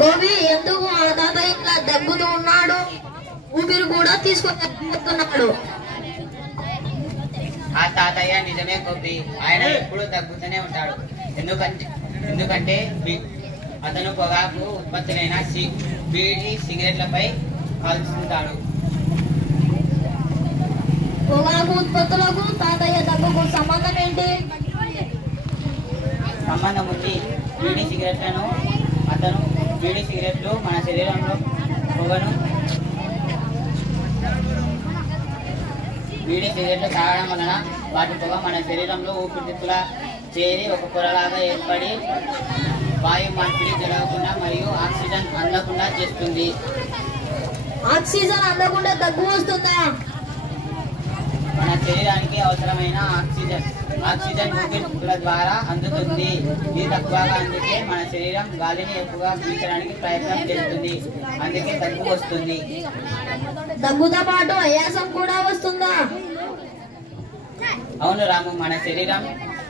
గోపి ఎందుకు ఆ తాతయ్య ఇట్లా దగ్గుతూ ఉన్నాడు? ఊపిరి కూడా తీసుకొస్తున్నాడు. ఆ తాతయ్య నిజమే గోపి, ఆయన ఎప్పుడు దగ్గుతూనే ఉంటాడు. ఎందుకంటే అతను పొగాకు ఉత్పత్తులైన బీడీ సిగరెట్లపై కాల్చుకుంటాడు. పొగాకు ఉత్పత్తులకు తాతయ్య దగ్గుకు సంబంధం ఏంటి? సంబంధం ఉంది. బీడీ సిగరెట్లు మన శరీరంలో పొగను బీడీ సిగరెట్లు తాగడం వలన వాటి పొగ మన శరీరంలో ఊపిరితిత్తుల చేరి ఒక పొరలాగా ఏర్పడి వాయు మార్పిడి జరగకుండా మరియు ఆక్సిజన్ అందకుండా చేస్తుంది. ఆక్సిజన్ అందకుండా దగ్గు వస్తుందా? మన శరీరానికి అవసరమైన ఆక్సిజన్ ఊపిరితిత్తుల ద్వారా అందుతుంది. ఇది తక్కువగా అందుకే మన శరీరం గాలిని ఎక్కువగా పీల్చడానికి ప్రయత్నం చేస్తుంది, అందుకే దగ్గు వస్తుంది. దగ్గుతో పాటు ఆయాసం కూడా వస్తుందా? అవును రాము, మన శరీరం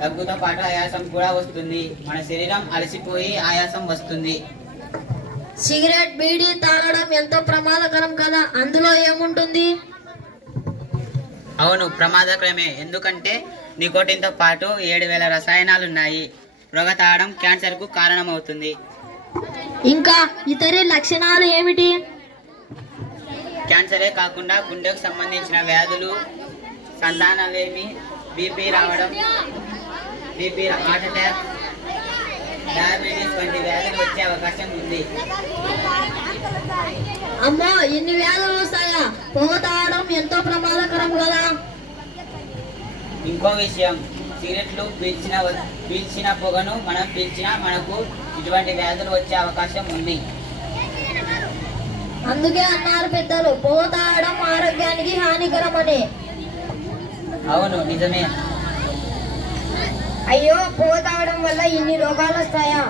దగ్గుతో పాటు ఆయాసం కూడా వస్తుంది. మన శరీరం అలసిపోయి ఆయాసం వస్తుంది. సిగరెట్ బీడీ తాగడం ఎంతో ప్రమాదకరం కదా, అందులో ఏముంటుంది? అవును, ప్రమాదకరమే. ఎందుకంటే నికోటిన్తో పాటు 7,000 రసాయనాలున్నాయి. పొగ తాగడం క్యాన్సర్ కు కారణమవుతుంది. ఇంకా ఇతర లక్షణాలు ఏమిటి? క్యాన్సరే కాకుండా గుండెకు సంబంధించిన వ్యాధులు, సంతానలేమి, బీపీ రావడం, హార్ట్ అటాక్, డయాబెటీస్ వంటి వ్యాధులు వచ్చే అవకాశం ఉంది. అమ్మో, ఇన్ని వ్యాధులు వస్తాయా? పొగ తాగడం ఎంతో ప్రమాదకరం కదా. ఇంకో విషయం, సిగరెట్లు పీల్చిన పొగను మనం పీల్చినా మనకు ఇటువంటి వ్యాధులు వచ్చే అవకాశం ఉంది. అందుకే అన్నారు పెద్దలు, పొగ తాగడం ఆరోగ్యానికి హానికరమని. అవును, నిజమే. అయ్యో, పొగ తాగడం వల్ల ఇన్ని రోగాలు వస్తాయా?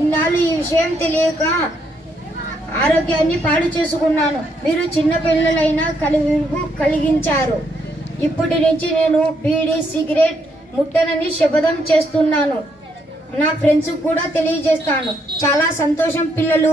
ఇన్నాళ్ళు ఈ విషయం తెలియక ఆరోగ్యాన్ని పాడు చేసుకున్నాను. మీరు చిన్న పిల్లలైనా కలిగించారు. ఇప్పటి నుంచి నేను బీడీ సిగరెట్ ముట్టనని శపథం చేస్తున్నాను. నా ఫ్రెండ్స్ కూడా తెలియజేస్తాను. చాలా సంతోషం పిల్లలు.